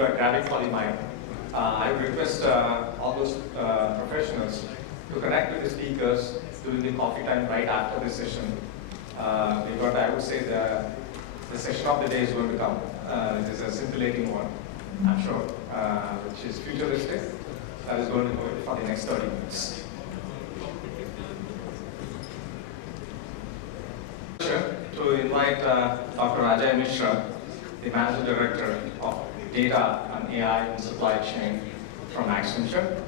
you are grabbing for the mic, I would request all those professionals to connect with the speakers during the coffee time right after this session. Because I would say the session of the day is going to come. It is a scintillating one, I'm sure, which is futuristic. That is going to go for the next 30 minutes. To invite Dr. Ajay Mishra, the Managing Director of Data and AI in Supply Chain from Accenture.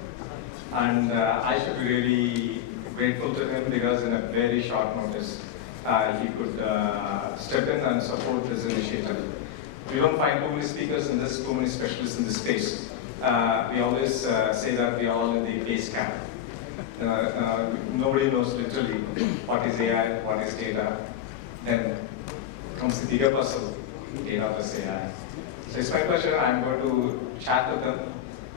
And I should be really grateful to him because in a very short notice, he could step in and support this initiative. We don't find too many speakers in this, too many specialists in this space. We always say that we are all in the base camp. Nobody knows literally what is AI, what is data. Then comes the bigger puzzle, data plus AI. So it's my pleasure. I'm going to chat with them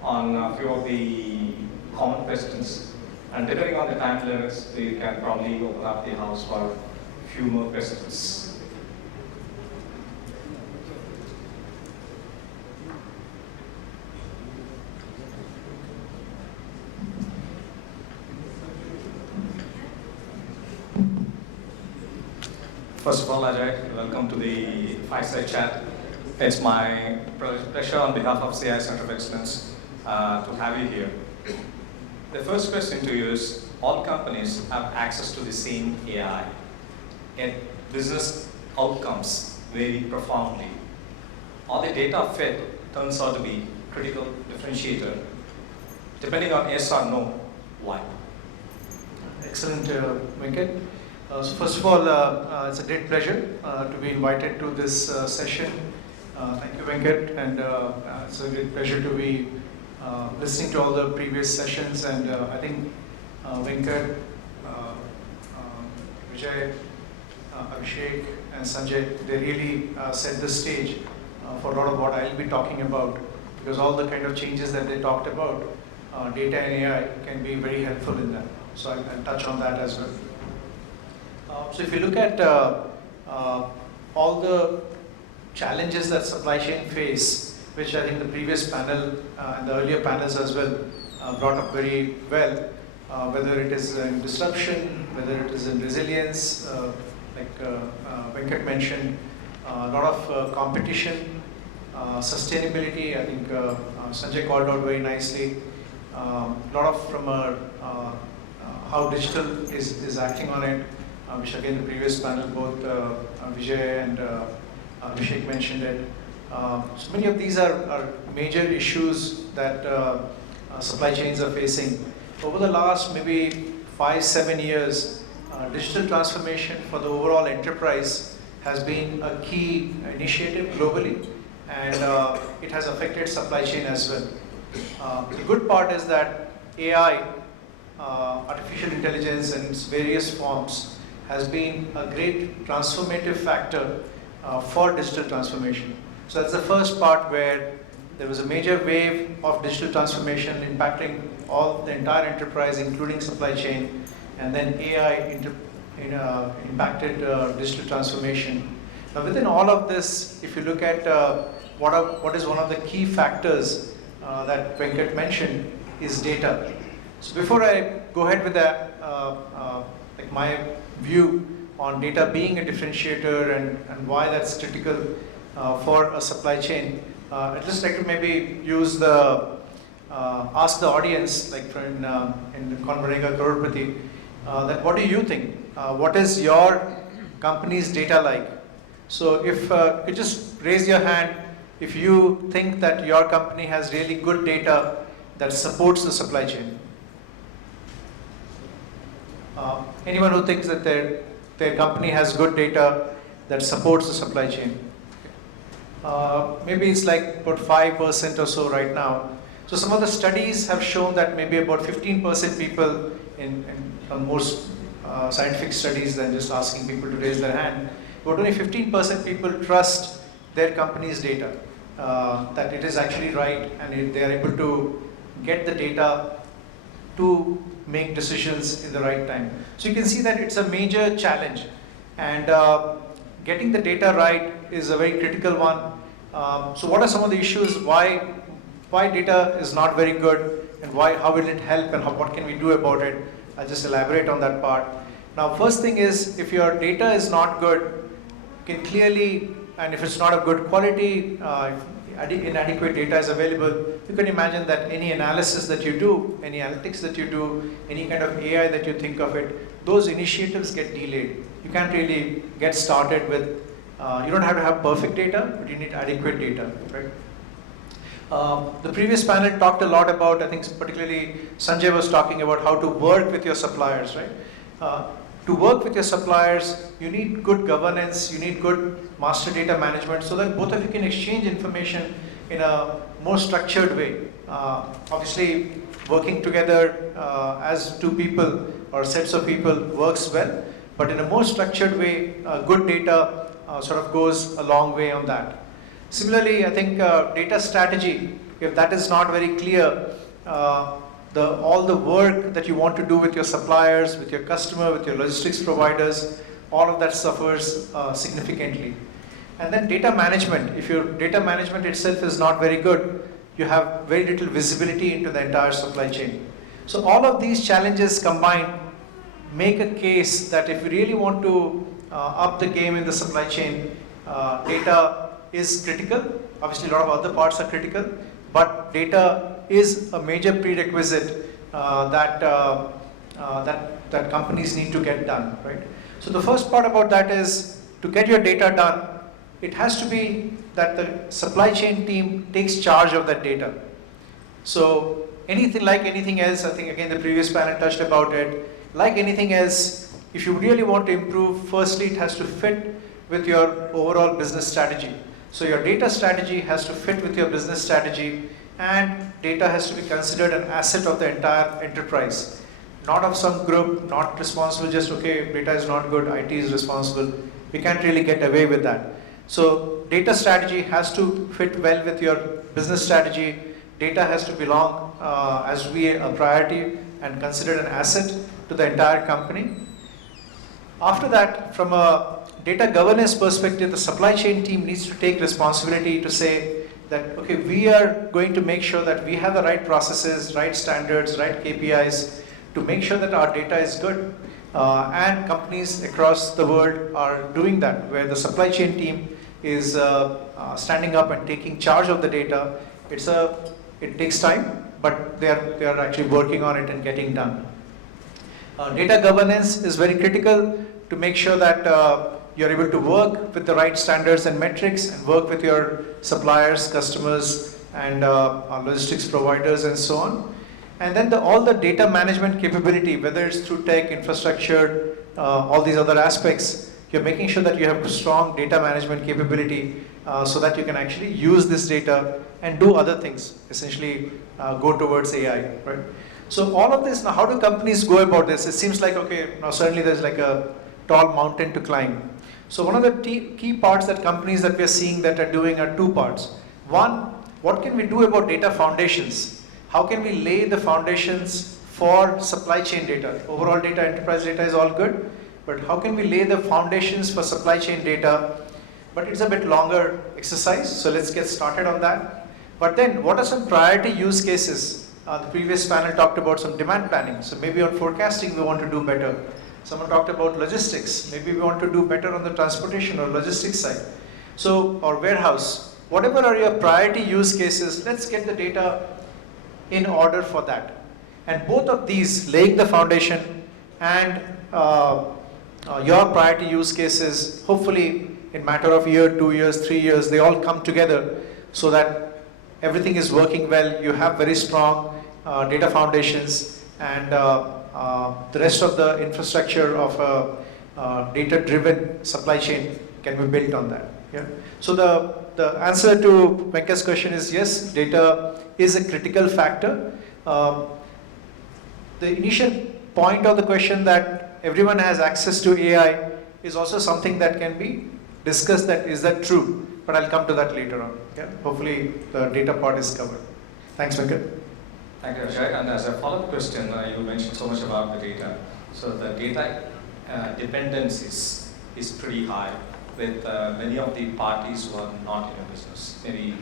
on a few of the common questions. And depending on the time limits, we can probably open up the house for a few more questions. First of all, Ajay, welcome to the Fireside Chat. It's my pleasure on behalf of CII Center of Excellence to have you here. The first question to you is, all companies have access to the same AI, yet business outcomes vary profoundly. All the data fed turns out to be critical differentiator. Depending on yes or no, why? Excellent, Venkat. So first of all, it's a great pleasure to be invited to this session. Thank you, Venkat, and it's a great pleasure to be listening to all the previous sessions. And I think Venkat, Vijay, Abhishek, and Sanjay, they really set the stage for a lot of what I'll be talking about, because all the kind of changes that they talked about, data and AI can be very helpful in that. So I'll touch on that as well. So if you look at all the challenges that supply chain face, which I think the previous panel and the earlier panels as well brought up very well, whether it is in disruption, whether it is in resilience, like Venkat mentioned, a lot of competition, sustainability, I think Sanjay called out very nicely, a lot of from how digital is acting on it, which again the previous panel, both Vijay and Abhishek mentioned it. So many of these are major issues that supply chains are facing. Over the last maybe 5-7 years, digital transformation for the overall enterprise has been a key initiative globally, and it has affected supply chain as well. The good part is that AI, artificial intelligence in its various forms, has been a great transformative factor for digital transformation. So that's the first part where there was a major wave of digital transformation impacting all the entire enterprise, including supply chain, and then AI impacted digital transformation. Now within all of this, if you look at what is one of the key factors that Venkat mentioned is data. So before I go ahead with that, like my view on data being a differentiator and why that's critical for a supply chain, I'd just like to maybe use ask the audience, like in Konvarega Crorepati, that what do you think? What is your company's data like? So if you just raise your hand if you think that your company has really good data that supports the supply chain. Anyone who thinks that their company has good data that supports the supply chain? Maybe it's like about 5% or so right now. So some of the studies have shown that maybe about 15% people in most scientific studies than just asking people to raise their hand, but only 15% people trust their company's data, that it is actually right and they are able to get the data to make decisions in the right time. So you can see that it's a major challenge, and getting the data right is a very critical one. So what are some of the issues? Why data is not very good, and how will it help, and what can we do about it? I'll just elaborate on that part. Now, first thing is, if your data is not good, you can clearly, and if it's not of good quality, if inadequate data is available, you can imagine that any analysis that you do, any analytics that you do, any kind of AI that you think of it, those initiatives get delayed. You can't really get started with, you don't have to have perfect data, but you need adequate data, right? The previous panel talked a lot about, I think particularly Sanjay was talking about how to work with your suppliers, right? To work with your suppliers, you need good governance, you need good master data management so that both of you can exchange information in a more structured way. Obviously, working together as two people or sets of people works well, but in a more structured way, good data sort of goes a long way on that. Similarly, I think data strategy, if that is not very clear, all the work that you want to do with your suppliers, with your customer, with your logistics providers, all of that suffers significantly. And then data management, if your data management itself is not very good, you have very little visibility into the entire supply chain. So all of these challenges combined make a case that if you really want to up the game in the supply chain, data is critical. Obviously, a lot of other parts are critical, but data is a major prerequisite that companies need to get done, right? So the first part about that is to get your data done, it has to be that the supply chain team takes charge of that data. So like anything else, I think again the previous panel touched about it, like anything else, if you really want to improve, firstly it has to fit with your overall business strategy. So your data strategy has to fit with your business strategy, and data has to be considered an asset of the entire enterprise. Not of some group, not responsible just, okay, data is not good, IT is responsible. We can't really get away with that. So data strategy has to fit well with your business strategy. Data has to belong as to be a priority and considered an asset to the entire company. After that, from a data governance perspective, the supply chain team needs to take responsibility to say that, okay, we are going to make sure that we have the right processes, right standards, right KPIs to make sure that our data is good. And companies across the world are doing that, where the supply chain team is standing up and taking charge of the data. It takes time, but they are actually working on it and getting done. Data governance is very critical to make sure that you're able to work with the right standards and metrics and work with your suppliers, customers, and logistics providers and so on. And then all the data management capability, whether it's through tech, infrastructure, all these other aspects, you're making sure that you have strong data management capability so that you can actually use this data and do other things, essentially go towards AI, right? So all of this, now how do companies go about this? It seems like, okay, now certainly there's like a tall mountain to climb. So one of the key parts that companies that we're seeing that are doing are two parts. One, what can we do about data foundations? How can we lay the foundations for supply chain data? Overall data, enterprise data is all good, but how can we lay the foundations for supply chain data? But it's a bit longer exercise, so let's get started on that. But then, what are some priority use cases? The previous panel talked about some demand planning. So maybe on forecasting we want to do better. Someone talked about logistics. Maybe we want to do better on the transportation or logistics side. So, or warehouse. Whatever are your priority use cases, let's get the data in order for that. And both of these, laying the foundation and your priority use cases, hopefully in matter of year, 2 years, 3 years, they all come together so that everything is working well. You have very strong data foundations, and the rest of the infrastructure of a data-driven supply chain can be built on that. Yeah. So the answer to Venkat's question is yes, data is a critical factor. The initial point of the question that everyone has access to AI is also something that can be discussed, that is that true? But I'll come to that later on. Yeah? Hopefully the data part is covered. Thanks, Venkat. Thank you, Ajay. And as a follow-up question, you mentioned so much about the data. So the data dependencies is pretty high. with many of the parties who are not in your business. Maybe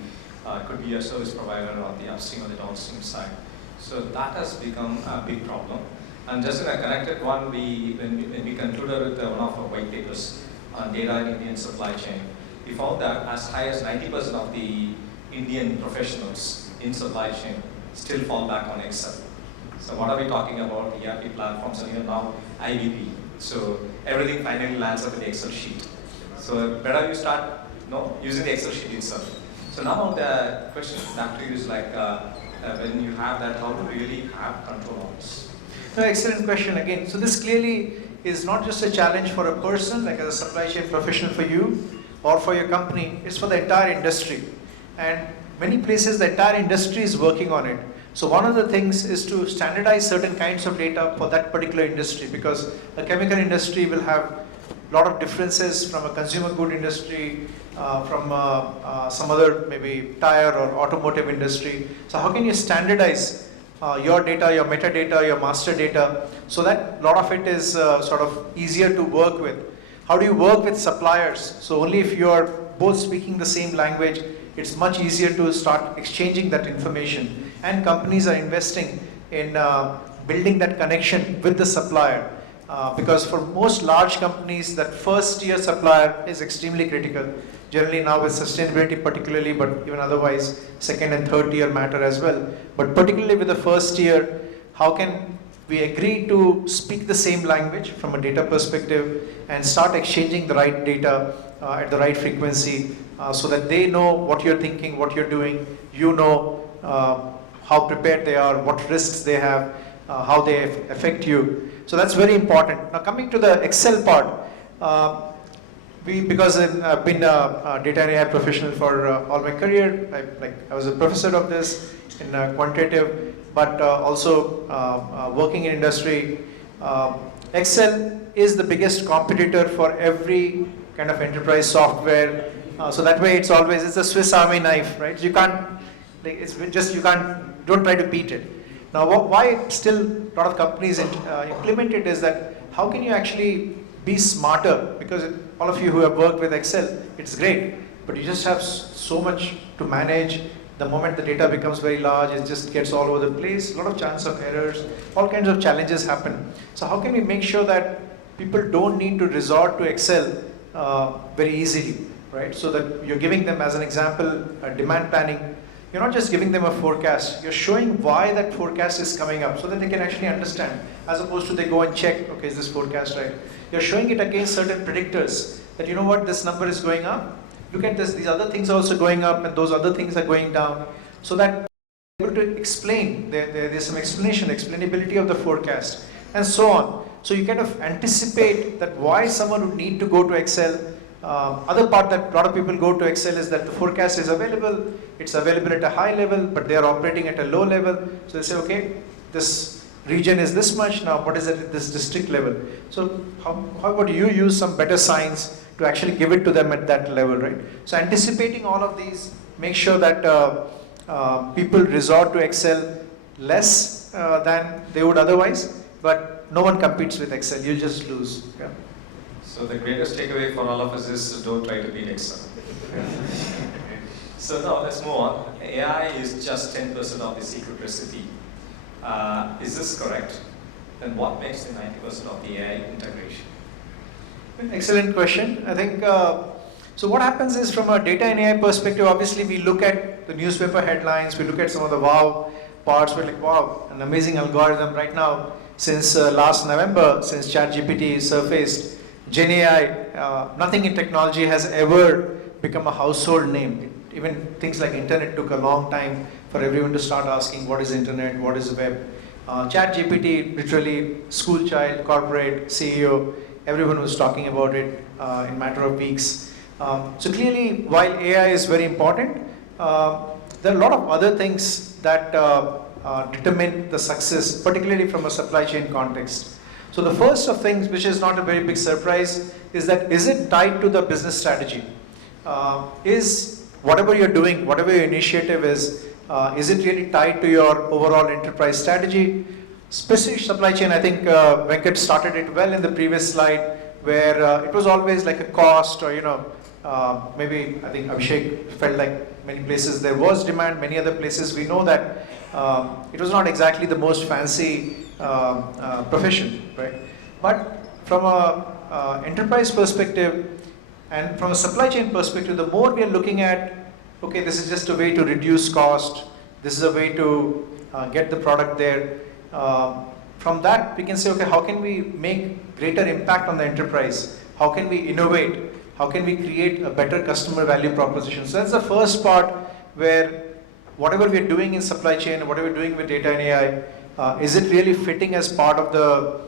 it could be a service provider on the upstream or the downstream side. So that has become a big problem. And just in a connected one, when we concluded with one of our white papers on data in Indian supply chain, we found that as high as 90% of the Indian professionals in supply chain still fall back on Excel. So what are we talking about? ERP platforms and even now IBP. So everything finally lands up in the Excel sheet. So better you start using the Excel sheet itself. So now the question back to you is like, when you have that, how do you really have control on this? No, excellent question again. So this clearly is not just a challenge for a person, like as a supply chain professional for you or for your company, it's for the entire industry. And many places the entire industry is working on it. So one of the things is to standardize certain kinds of data for that particular industry, because a chemical industry will have a lot of differences from a consumer good industry, from some other maybe tire or automotive industry. So how can you standardize your data, your metadata, your master data, so that a lot of it is sort of easier to work with? How do you work with suppliers? So only if you are both speaking the same language, it's much easier to start exchanging that information. And companies are investing in building that connection with the supplier. Because for most large companies, that first year supplier is extremely critical. Generally now with sustainability particularly, but even otherwise, second and third tier matter as well. But particularly with the first year, how can we agree to speak the same language from a data perspective and start exchanging the right data at the right frequency, so that they know what you're thinking, what you're doing, you know how prepared they are, what risks they have, how they affect you. So that's very important. Now coming to the Excel part, because I've been a data and AI professional for all my career, I was a professor of this in quantitative, but also working in industry. Excel is the biggest competitor for every kind of enterprise software. So that way it's a Swiss Army knife, right? You can't, don't try to beat it. Now why still a lot of companies implement it is that how can you actually be smarter? Because all of you who have worked with Excel, it's great, but you just have so much to manage. The moment the data becomes very large, it just gets all over the place, a lot of chance of errors, all kinds of challenges happen. So how can we make sure that people don't need to resort to Excel very easily, right? So that you're giving them, as an example, demand planning. You're not just giving them a forecast, you're showing why that forecast is coming up so that they can actually understand, as opposed to they go and check, okay, is this forecast right? You're showing it against certain predictors that, you know what, this number is going up, look at this, these other things are also going up and those other things are going down, so that you're able to explain, there's some explainability of the forecast and so on. So you kind of anticipate that why someone would need to go to Excel. Other part that a lot of people go to Excel is that the forecast is available, it's available at a high level, but they are operating at a low level. So they say, okay, this region is this much, now what is it at this district level? So how about you use some better science to actually give it to them at that level, right? So anticipating all of these, make sure that people resort to Excel less than they would otherwise, but no one competes with Excel, you'll just lose. Yeah. So the greatest takeaway for all of us is don't try to beat Excel. So now let's move on. AI is just 10% of the secret recipe. Is this correct? Then what makes the 90% of the AI integration? Excellent question. I think, so what happens is, from a data and AI perspective, obviously we look at the newspaper headlines, we look at some of the wow parts, we're like, wow, an amazing algorithm. Right now, since last November, since ChatGPT surfaced, Gen AI, nothing in technology has ever become a household name. Even things like internet took a long time for everyone to start asking, what is internet, what is web? ChatGPT, literally school child, corporate, CEO, everyone was talking about it in a matter of weeks. So clearly, while AI is very important, there are a lot of other things that determine the success, particularly from a supply chain context. So the first of things, which is not a very big surprise, is that is it tied to the business strategy? Is whatever you're doing, whatever your initiative is it really tied to your overall enterprise strategy? Specific supply chain, I think Venkat started it well in the previous slide, where it was always like a cost, or maybe I think Abhishek felt like many places there was demand, many other places we know that it was not exactly the most fancy profession, right? But from a enterprise perspective and from a supply chain perspective, the more we are looking at, okay, this is just a way to reduce cost, this is a way to get the product there. From that, we can say, okay, how can we make greater impact on the enterprise? How can we innovate? How can we create a better customer value proposition? So that's the first part, where whatever we're doing in supply chain, whatever we're doing with data and AI, is it really fitting as part of the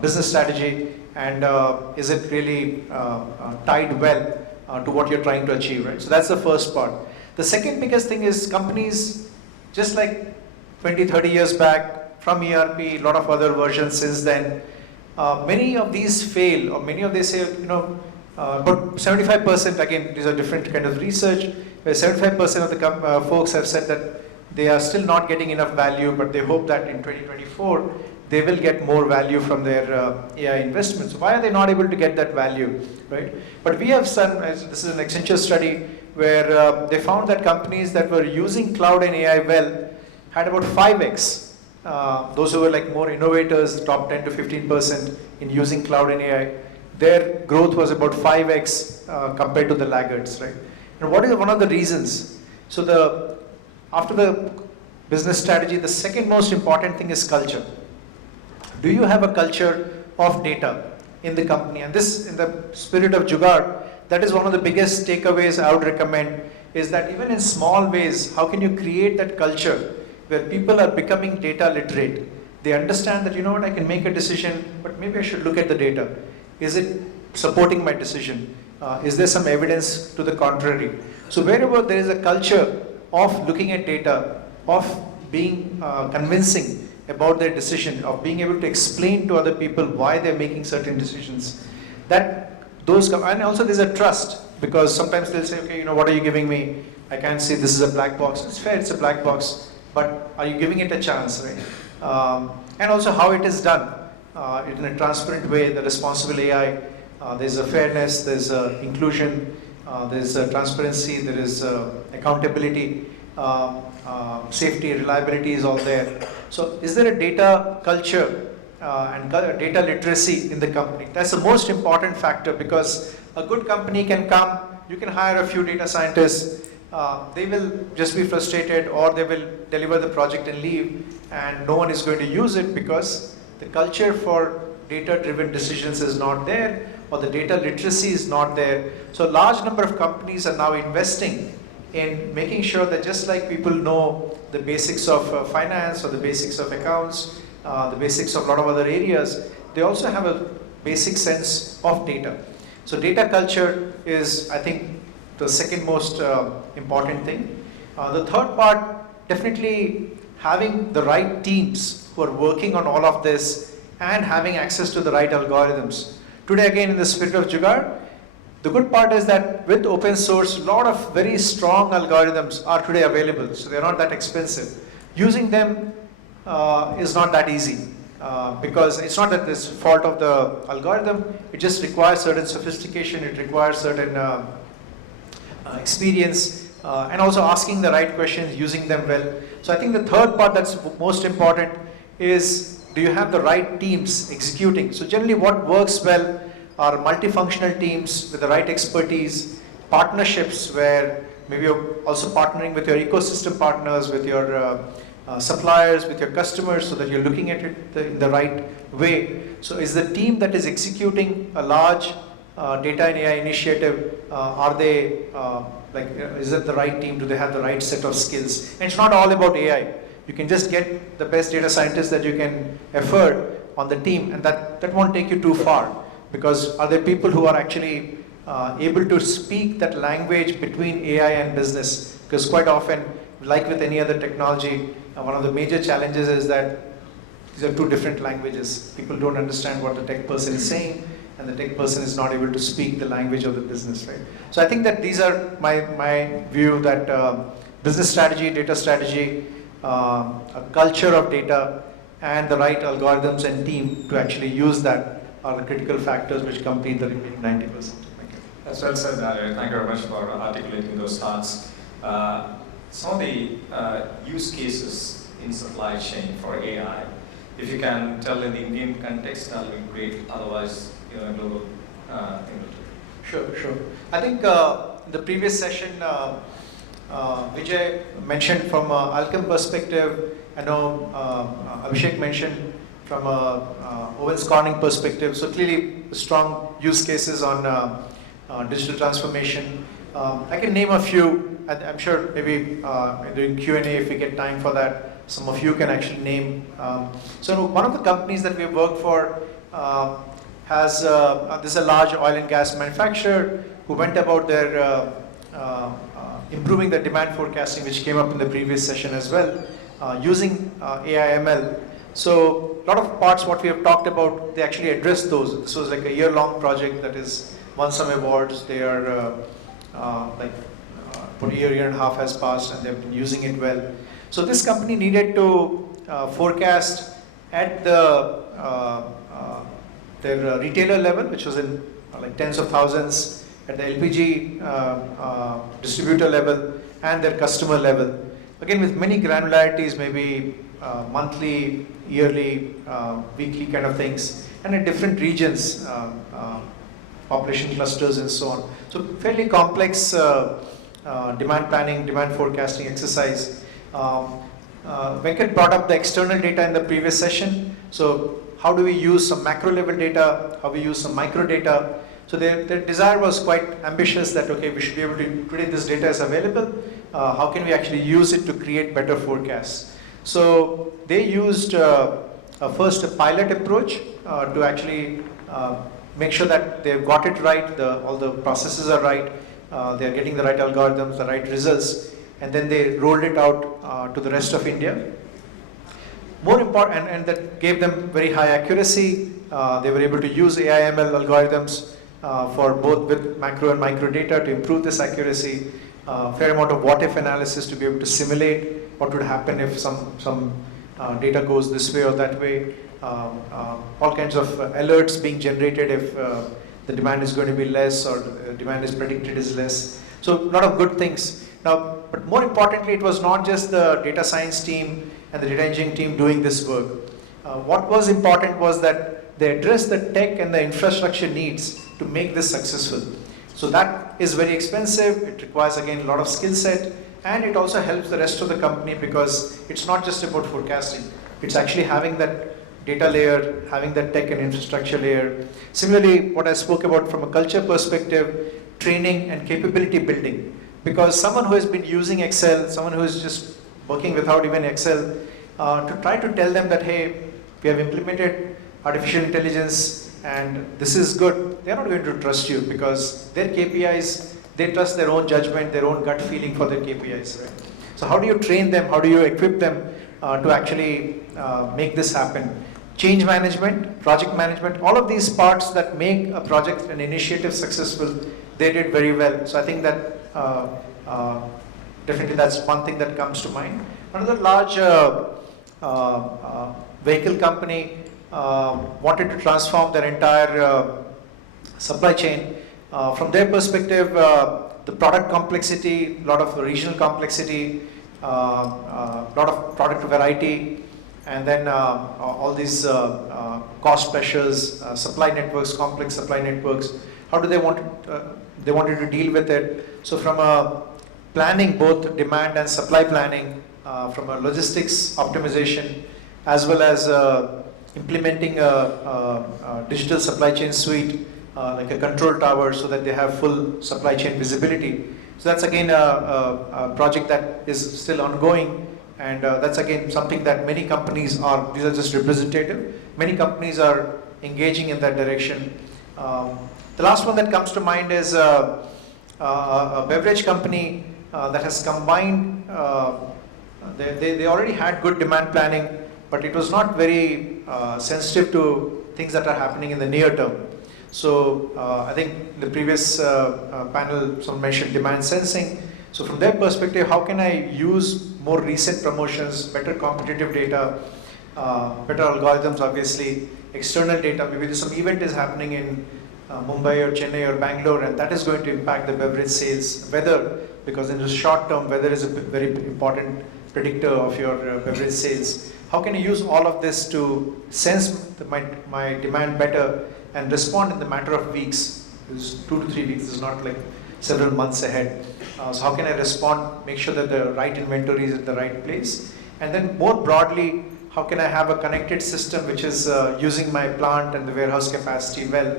business strategy, and is it really tied well to what you're trying to achieve, right? So that's the first part. The second biggest thing is companies, just like 20, 30 years back, from ERP, a lot of other versions since then, many of these fail, or many of they say, about 75%, again, these are different kind of research, where 75% of the folks have said that they are still not getting enough value, but they hope that in 2024, they will get more value from their AI investments. So why are they not able to get that value, right? But we have done, this is an Accenture study, where they found that companies that were using cloud and AI well had about 5x. Those who were like more innovators, top 10 to 15% in using cloud and AI, their growth was about 5x compared to the laggards, right? And what is one of the reasons? So after the business strategy, the second most important thing is culture. Do you have a culture of data in the company? And this, in the spirit of Jugaad, that is one of the biggest takeaways I would recommend, is that even in small ways, how can you create that culture where people are becoming data literate? They understand that, I can make a decision, but maybe I should look at the data. Is it supporting my decision? Is there some evidence to the contrary? So wherever there is a culture of looking at data, of being convincing about their decision, of being able to explain to other people why they're making certain decisions, and also there's a trust, because sometimes they'll say, okay, what are you giving me? I can't say this is a black box. It's fair, it's a black box, but are you giving it a chance, right? And also how it is done in a transparent way, the responsible AI, there's a fairness, there's inclusion, there's transparency, there is accountability, safety, reliability is all there. So is there a data culture and data literacy in the company? That's the most important factor, because a good company can come, you can hire a few data scientists, they will just be frustrated, or they will deliver the project and leave, and no one is going to use it because the culture for data-driven decisions is not there, or the data literacy is not there. So a large number of companies are now investing in making sure that, just like people know the basics of finance or the basics of accounts, the basics of a lot of other areas, they also have a basic sense of data. So data culture is, I think, the second most important thing. The third part, definitely having the right teams who are working on all of this and having access to the right algorithms. Today, again, in the spirit of Jugaad, the good part is that with open source, a lot of very strong algorithms are today available, so they're not that expensive. Using them is not that easy, because it's not that this fault of the algorithm, it just requires certain sophistication, it requires certain experience, and also asking the right questions, using them well. So I think the third part that's most important is, do you have the right teams executing? So generally what works well are multifunctional teams with the right expertise, partnerships where maybe you're also partnering with your ecosystem partners, with your suppliers, with your customers, so that you're looking at it in the right way. So is the team that is executing a large data and AI initiative, are they, is it the right team? Do they have the right set of skills? And it's not all about AI. You can just get the best data scientists that you can afford on the team, and that won't take you too far, because are there people who are actually able to speak that language between AI and business? Because quite often, like with any other technology, one of the major challenges is that these are two different languages. People don't understand what the tech person is saying, and the tech person is not able to speak the language of the business, right? So I think that these are my view, that business strategy, data strategy, a culture of data, and the right algorithms and team to actually use that are the critical factors which complete the remaining 90%. Thank you. That's well said, Daniel. Thank you very much for articulating those thoughts. Some of the use cases in supply chain for AI, if you can tell in the Indian context, that'll be great. Otherwise, global thing will do. Sure. I think in the previous session, Vijay mentioned from Alchem perspective. I know Abhishek mentioned from Owens Corning perspective. So clearly, strong use cases on digital transformation. I can name a few. I'm sure maybe during Q&A, if we get time for that, some of you can actually name. So one of the companies that we work for has this is a large oil and gas manufacturer who went about their improving the demand forecasting, which came up in the previous session as well, using AI/ML. So a lot of parts what we have talked about, they actually addressed those. This was like a year-long project that is won some awards. They are for a year and a half has passed, and they've been using it well. So this company needed to forecast at their retailer level, which was in like tens of thousands, at the LPG distributor level, and their customer level. Again, with many granularities, maybe monthly, yearly, weekly kind of things, and in different regions, population clusters and so on. So fairly complex demand planning, demand forecasting exercise. Venkat brought up the external data in the previous session. So how do we use some macro level data, how we use some micro data. So their desire was quite ambitious that, okay, we should be able to, today this data is available, how can we actually use it to create better forecasts? So they used first a pilot approach to actually make sure that they've got it right, all the processes are right, they're getting the right algorithms, the right results, and then they rolled it out to the rest of India. More important, and that gave them very high accuracy. They were able to use AI/ML algorithms for both with macro and micro data to improve this accuracy. Fair amount of what-if analysis to be able to simulate what would happen if some data goes this way or that way. All kinds of alerts being generated if the demand is going to be less or the demand is predicted is less. So a lot of good things. Now, but more importantly, it was not just the data science team and the data engineering team doing this work. What was important was that they addressed the tech and the infrastructure needs to make this successful. So that is very expensive. It requires, again, a lot of skill set, and it also helps the rest of the company because it's not just about forecasting. It's actually having that data layer, having that tech and infrastructure layer. Similarly, what I spoke about from a culture perspective, training and capability building. Because someone who has been using Excel, someone who is just working without even Excel, to try to tell them that, hey, we have implemented artificial intelligence and this is good, they're not going to trust you because their KPIs, they trust their own judgment, their own gut feeling for their KPIs. Right? So how do you train them? How do you equip them to actually make this happen? Change management, project management, all of these parts that make a project, an initiative successful, they did very well. So I think that definitely that's one thing that comes to mind. Another large vehicle company wanted to transform their entire supply chain. From their perspective, the product complexity, a lot of regional complexity, a lot of product variety, and then all these cost pressures, supply networks, complex supply networks. How do they want they wanted to deal with it? So from a planning, both demand and supply planning, from a logistics optimization, as well as implementing a digital supply chain suite, like a control tower, so that they have full supply chain visibility. So that's again a project that is still ongoing, and that's again something that many companies are, these are just representative, many companies are engaging in that direction. The last one that comes to mind is a beverage company that has combined, they already had good demand planning, but it was not very sensitive to things that are happening in the near term. So I think the previous panel, someone mentioned demand sensing. So from their perspective, how can I use more recent promotions, better competitive data, better algorithms, obviously, external data, maybe some event is happening in Mumbai or Chennai or Bangalore, and that is going to impact the beverage sales. Weather, because in the short term, weather is a very important predictor of your beverage sales. How can you use all of this to sense my demand better and respond in the matter of weeks? It's 2 to 3 weeks, it's not like several months ahead. So how can I respond, make sure that the right inventory is at the right place? And then more broadly, how can I have a connected system which is using my plant and the warehouse capacity well?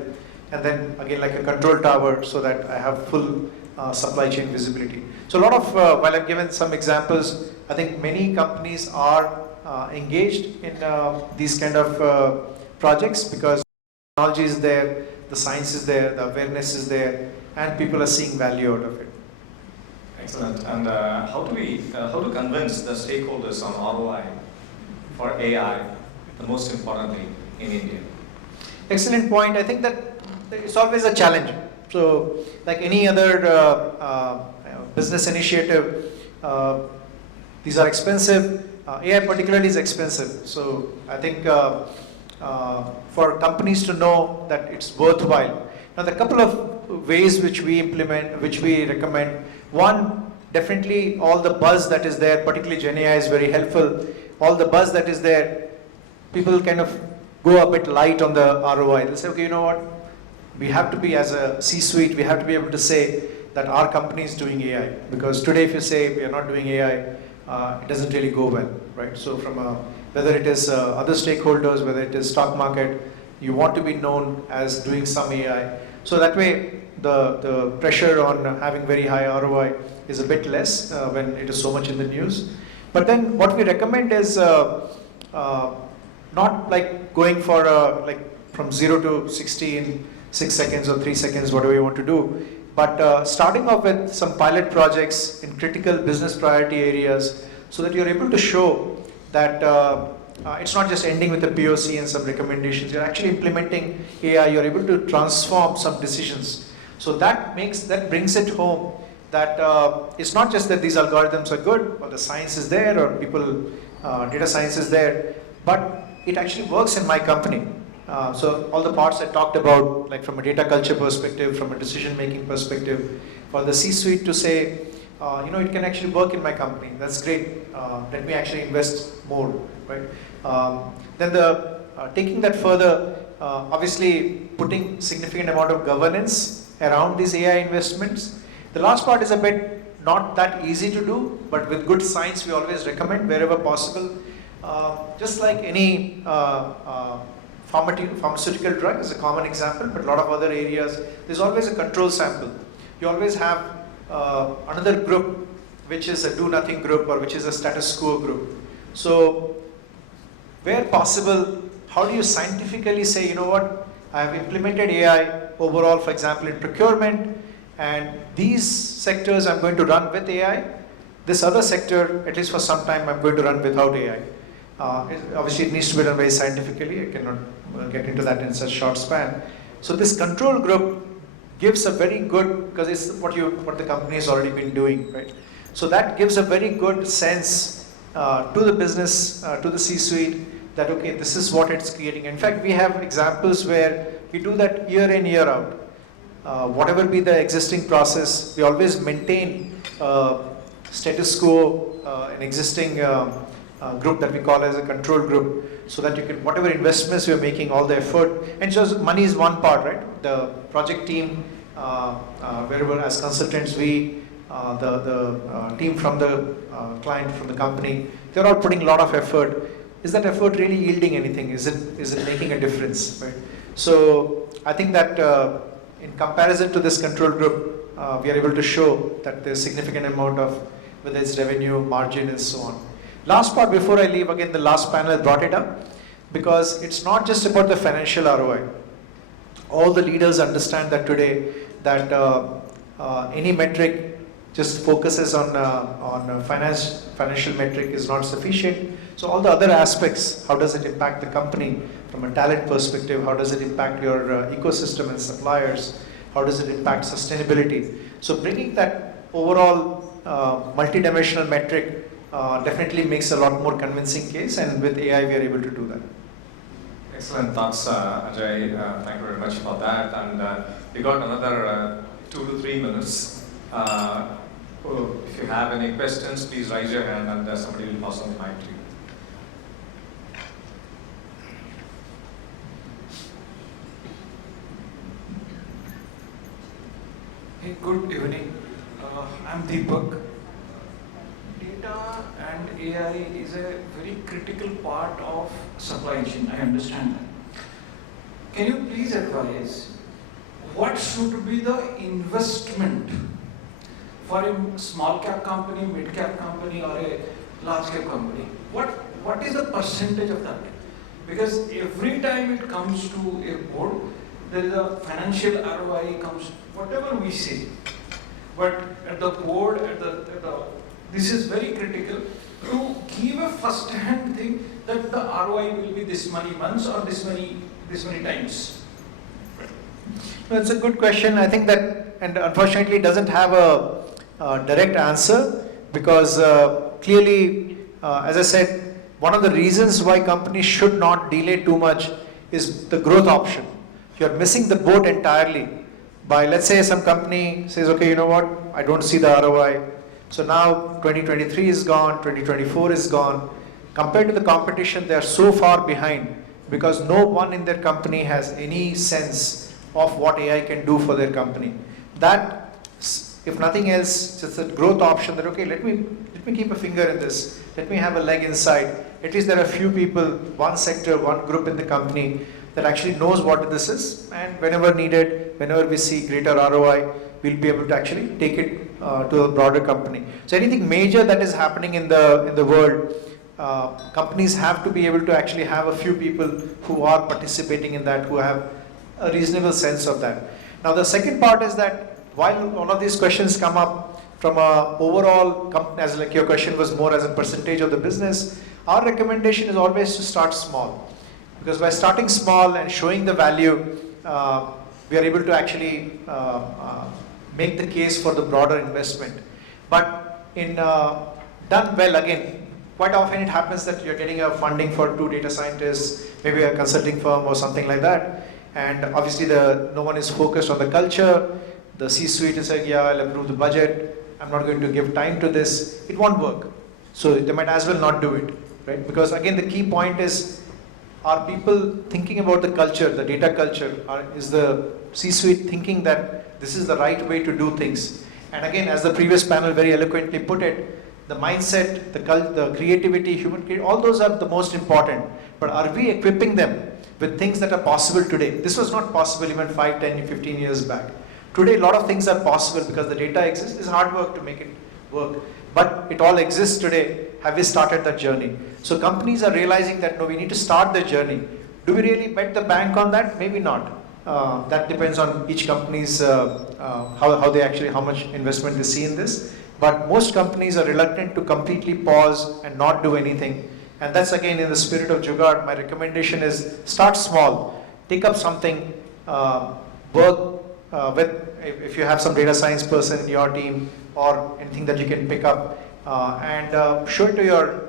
And then again, like a control tower, so that I have full supply chain visibility. So a lot of, while I've given some examples, I think many companies are engaged in these kind of projects, because technology is there, the science is there, the awareness is there, and people are seeing value out of it. Excellent. And how to convince the stakeholders on ROI for AI, the most importantly in India? Excellent point. I think that it's always a challenge. So, like any other business initiative, these are expensive. AI particularly is expensive. So, I think for companies to know that it's worthwhile. Now, the couple of ways which we implement, which we recommend. One, definitely all the buzz that is there, particularly Gen AI is very helpful. All the buzz that is there, people kind of go a bit light on the ROI. They'll say, okay, you know what? We have to be, as a C-suite, we have to be able to say that our company is doing AI. Because today, if you say we are not doing AI, it doesn't really go well, right? So from whether it is other stakeholders, whether it is stock market, you want to be known as doing some AI. So that way, the pressure on having very high ROI is a bit less when it is so much in the news. But then what we recommend is not like going for like from 0 to 60 in 6 seconds or 3 seconds, whatever you want to do. But starting off with some pilot projects in critical business priority areas, so that you're able to show that it's not just ending with a POC and some recommendations. You're actually implementing AI. You're able to transform some decisions. So that brings it home that it's not just that these algorithms are good or the science is there or data science is there, but it actually works in my company. So all the parts I talked about, like from a data culture perspective, from a decision-making perspective, for the C-suite to say, it can actually work in my company. That's great. Let me actually invest more, right? Then taking that further, obviously putting significant amount of governance around these AI investments. The last part is a bit not that easy to do, but with good science, we always recommend wherever possible. Just like any pharmaceutical drug is a common example, but a lot of other areas, there's always a control sample. You always have another group, which is a do-nothing group or which is a status quo group. So, where possible, how do you scientifically say, you know what, I have implemented AI overall, for example, in procurement, and these sectors I'm going to run with AI. This other sector, at least for some time, I'm going to run without AI. Obviously, it needs to be done very scientifically. I cannot get into that in such short span. So this control group gives a very good, because it's what the company has already been doing, right? So that gives a very good sense to the business, to the C-suite, that okay, this is what it's creating. In fact, we have examples where we do that year in, year out. Whatever be the existing process, we always maintain status quo, an existing group that we call as a control group, so that you can, whatever investments you're making, all the effort, and just money is one part, right? The project team, wherever as consultants, the team from the client, from the company, they're all putting a lot of effort. Is that effort really yielding anything? Is it making a difference, right? So I think that in comparison to this control group, we are able to show that there's significant amount of, whether it's revenue, margin, and so on. Last part before I leave, again, the last panel brought it up, because it's not just about the financial ROI. All the leaders understand that today, that any metric just focuses on financial metric is not sufficient. So all the other aspects, how does it impact the company from a talent perspective? How does it impact your ecosystem and suppliers? How does it impact sustainability? So bringing that overall multidimensional metric definitely makes a lot more convincing case, and with AI we are able to do that. Excellent thoughts, Ajay. Thank you very much for that. And we got another 2 to 3 minutes. If you have any questions, please raise your hand and somebody will pass on the mic to you. Hey, good evening. I'm Deepak. Data and AI is a very critical part of supply chain. I understand that. Can you please advise what should be the investment for a small cap company, mid cap company, or a large cap company? What is the percentage of that? Because every time it comes to a board, there is a financial ROI comes, whatever we say. But at the board, this is very critical to give a first-hand thing that the ROI will be this many months or this many times. Well, it's a good question. I think that, and unfortunately, it doesn't have a direct answer because clearly, as I said, one of the reasons why companies should not delay too much is the growth option. You're missing the boat entirely by, let's say, some company says, okay, you know what, I don't see the ROI. So now 2023 is gone, 2024 is gone. Compared to the competition, they are so far behind because no one in their company has any sense of what AI can do for their company. That, if nothing else, just a growth option that, okay, let me keep a finger in this. Let me have a leg inside. At least there are a few people, one sector, one group in the company that actually knows what this is, and whenever needed, whenever we see greater ROI, we'll be able to actually take it to a broader company. So anything major that is happening in the world, companies have to be able to actually have a few people who are participating in that, who have a reasonable sense of that. Now the second part is that while all of these questions come up from a overall company, as like your question was more as a percentage of the business, our recommendation is always to start small. Because by starting small and showing the value, we are able to actually make the case for the broader investment. But in done well, again, quite often it happens that you're getting a funding for 2 data scientists, maybe a consulting firm or something like that. And obviously no one is focused on the culture. The C-suite is saying, yeah, I'll approve the budget. I'm not going to give time to this. It won't work. So they might as well not do it, right? Because again, the key point is, are people thinking about the culture, the data culture? Is the C-suite thinking that this is the right way to do things? And again, as the previous panel very eloquently put it, the mindset, the creativity, human creativity, all those are the most important. But are we equipping them with things that are possible today? This was not possible even 5, 10, 15 years back. Today, a lot of things are possible because the data exists. It's hard work to make it work. But it all exists today. Have we started that journey? So companies are realizing that, no, we need to start the journey. Do we really bet the bank on that? Maybe not. That depends on each company's, how much investment they see in this. But most companies are reluctant to completely pause and not do anything. And that's again in the spirit of Jugaad. My recommendation is start small. Take up something, work with, if you have some data science person in your team or anything that you can pick up, and show it to your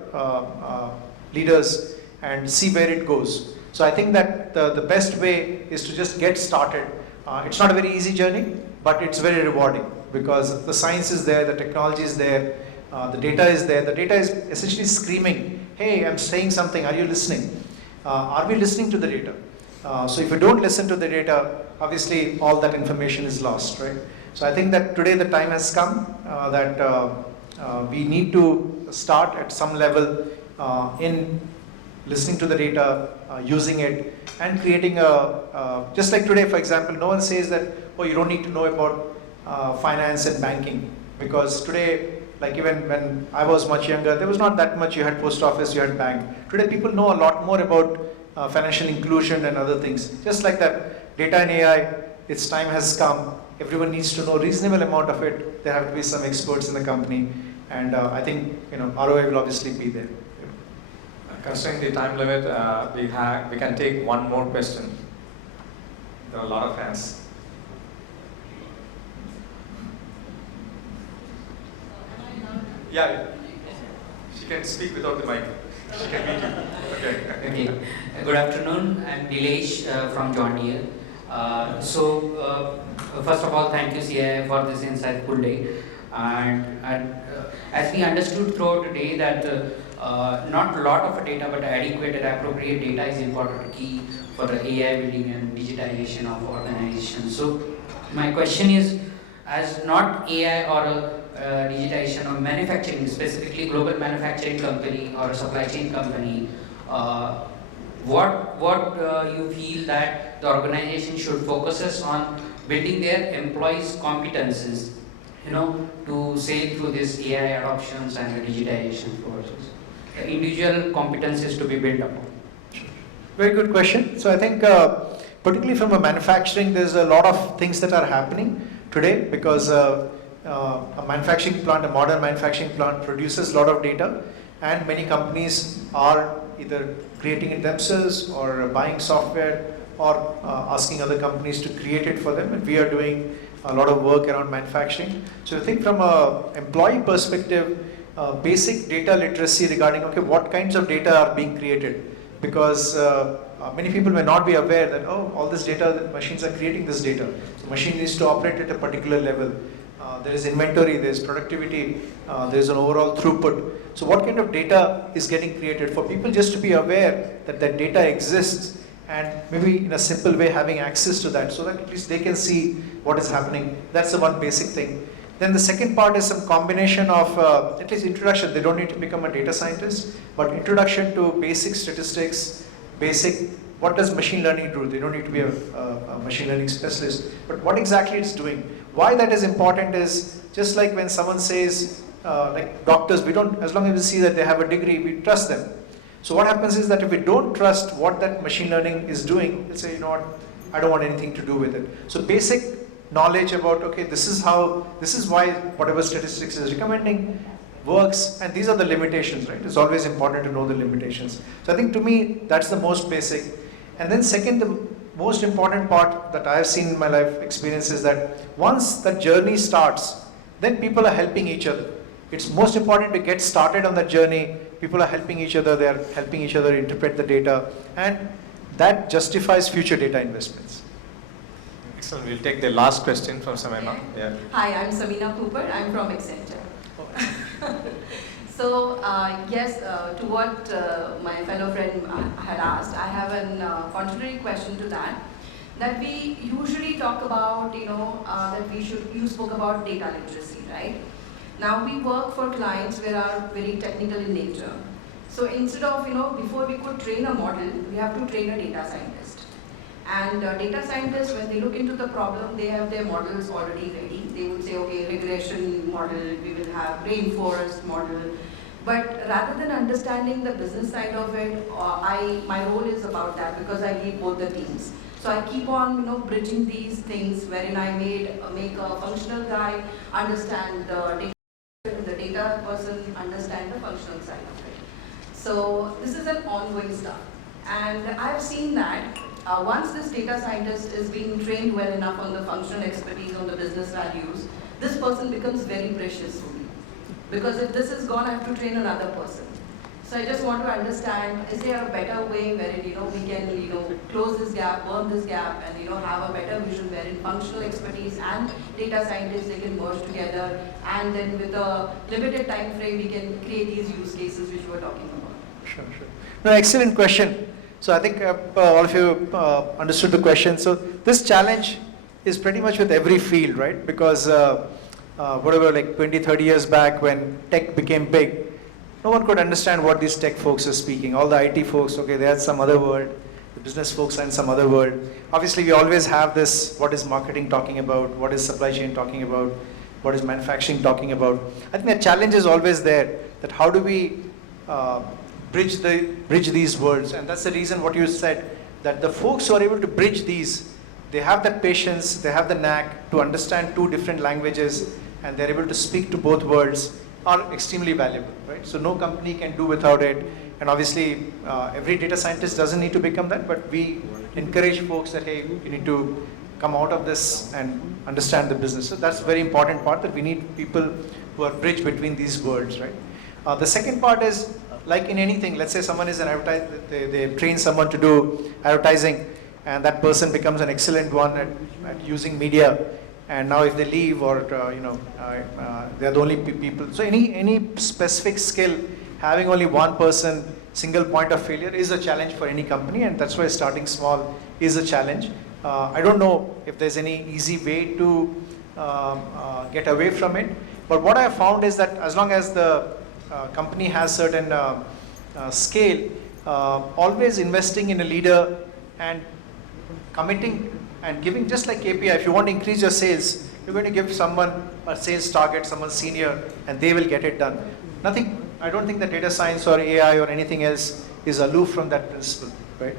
leaders and see where it goes. So I think that the best way is to just get started. It's not a very easy journey, but it's very rewarding because the science is there, the technology is there, the data is there. The data is essentially screaming, hey, I'm saying something, are you listening? Are we listening to the data? So if you don't listen to the data, obviously all that information is lost, right? So I think that today the time has come that we need to start at some level in listening to the data, using it, and creating just like today, for example, no one says that, oh, you don't need to know about finance and banking, because today, like even when I was much younger, there was not that much. You had post office, you had bank. Today people know a lot more about financial inclusion and other things. Just like that, data and AI, its time has come. Everyone needs to know a reasonable amount of it. There have to be some experts in the company, and I think ROI will obviously be there. Considering the time limit, we can take one more question. There are a lot of hands. Yeah. She She can speak without the mic. She can meet you. Okay. Okay. Good afternoon. I'm Nilesh from John Deere. First of all, thank you CII for this insightful day. And as we understood throughout the day that not a lot of data but adequate and appropriate data is important key for the AI building and digitization of organizations. So my question is, as not AI or a digitization of manufacturing, specifically global manufacturing company or a supply chain company, what you feel that the organization should focus on building their employees' competences, to sail through this AI adoptions and the digitization process. The individual competences to be built upon. Very good question. So I think particularly from a manufacturing, there's a lot of things that are happening today because a manufacturing plant, a modern manufacturing plant produces a lot of data, and many companies are either creating it themselves or buying software or asking other companies to create it for them, and we are doing a lot of work around manufacturing. So I think from a employee perspective, basic data literacy regarding what kinds of data are being created, because many people may not be aware that all this data, the machines are creating this data. The machine needs to operate at a particular level. There is inventory, there is productivity, there is an overall throughput. So what kind of data is getting created for people just to be aware that that data exists, and maybe in a simple way having access to that so that at least they can see what is happening. That's the one basic thing. Then the second part is some combination of at least introduction. They don't need to become a data scientist, but introduction to basic statistics, basic what does machine learning do. They don't need to be a machine learning specialist, but what exactly it's doing. Why that is important is just like when someone says, like doctors, we don't, as long as we see that they have a degree, we trust them. So what happens is that if we don't trust what that machine learning is doing, we'll say, you know what, I don't want anything to do with it. So basic knowledge about, this is why whatever statistics is recommending works, and these are the limitations, right? It's always important to know the limitations. So I think to me, that's the most basic. And then second, the most important part that I have seen in my life experience is that once the journey starts, then people are helping each other. It's most important to get started on that journey. People are helping each other, they are helping each other interpret the data, and that justifies future data investments. Excellent. We'll take the last question from Samina. Yeah. Hi, I'm Samina Cooper. I'm from Accenture. So, yes, to what my fellow friend had asked, I have a contrary question to that. That we usually talk about, you spoke about data literacy, right? Now we work for clients who are very technical in nature. So instead of, before we could train a model, we have to train a data scientist. And data scientists, when they look into the problem, they have their models already ready. They would say, okay, regression model, we will have reinforced model. But rather than understanding the business side of it, my role is about that because I lead both the teams. So I keep on, bridging these things wherein I make a functional guy understand the data person understand the functional side of it. So this is an ongoing stuff. And I've seen that once this data scientist is being trained well enough on the functional expertise, on the business values, this person becomes very precious to me. Because if this is gone, I have to train another person. So I just want to understand, is there a better way wherein we can close this gap, burn this gap, and have a better vision wherein functional expertise and data scientists they can merge together, and then with a limited time frame we can create these use cases which we're talking about. Sure. No, excellent question. So I think all of you understood the question. So this challenge is pretty much with every field, right? Because whatever, like 20, 30 years back when tech became big, no one could understand what these tech folks are speaking. All the IT folks, they had some other word. The business folks are in some other word. Obviously, we always have this, what is marketing talking about? What is supply chain talking about? What is manufacturing talking about? I think the challenge is always there, that how do we bridge these worlds? And that's the reason what you said, that the folks who are able to bridge these, they have that patience, they have the knack to understand two different languages, and they're able to speak to both worlds, are extremely valuable, right? So no company can do without it. And obviously, every data scientist doesn't need to become that, but we encourage folks that, hey, you need to come out of this and understand the business. So that's a very important part, that we need people who are bridge between these worlds, right? The second part is, like in anything, let's say someone is an advertiser, they train someone to do advertising, and that person becomes an excellent one at using media. And now if they leave, or they're the only people. So any specific skill, having only one person, single point of failure is a challenge for any company, and that's why starting small is a challenge. I don't know if there's any easy way to get away from it, but what I have found is that as long as the company has certain scale, always investing in a leader and committing and giving, just like KPI, if you want to increase your sales, you're going to give someone a sales target, someone senior, and they will get it done. I don't think that data science or AI or anything else is aloof from that principle, right?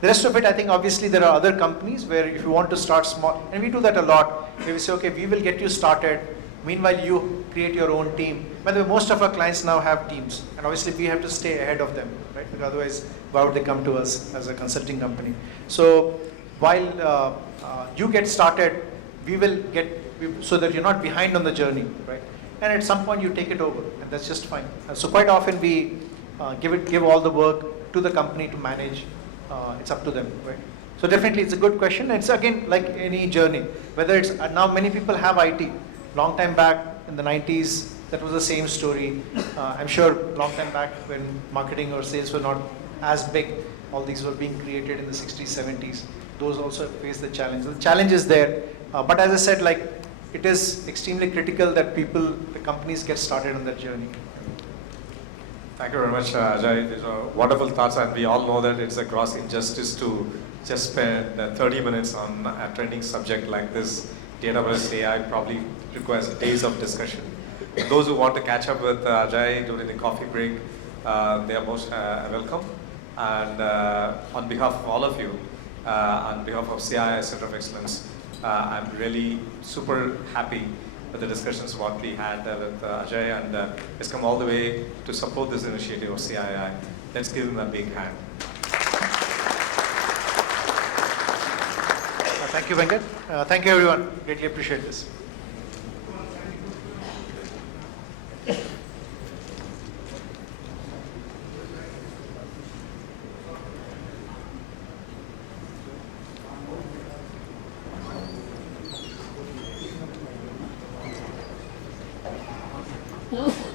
The rest of it, I think obviously there are other companies where if you want to start small, and we do that a lot, where we say, okay, we will get you started, meanwhile you create your own team. By the way, most of our clients now have teams, and obviously we have to stay ahead of them, right? Because otherwise, why would they come to us as a consulting company? So while you get started, so that you're not behind on the journey, right? And at some point you take it over, and that's just fine. So quite often we give all the work to the company to manage. It's up to them, right? So definitely it's a good question. It's again like any journey, whether it's now many people have IT. Long time back in the 90s, that was the same story. I'm sure long time back when marketing or sales were not as big, all these were being created in the 60s, 70s. Those also face the challenge. The challenge is there, but as I said, like it is extremely critical that the companies get started on that journey. Thank you very much, Ajay. These are wonderful thoughts, and we all know that it's a gross injustice to just spend 30 minutes on a trending subject like this. Database AI probably requires days of discussion. Those who want to catch up with Ajay during the coffee break, they are most welcome. And on behalf of all of you, on behalf of CII Center of Excellence, I'm really super happy with the discussions what we had with Ajay, and it's come all the way to support this initiative of CII. Let's give him a big hand. Thank you, Venkat. Thank you, everyone. Greatly appreciate this. Oh.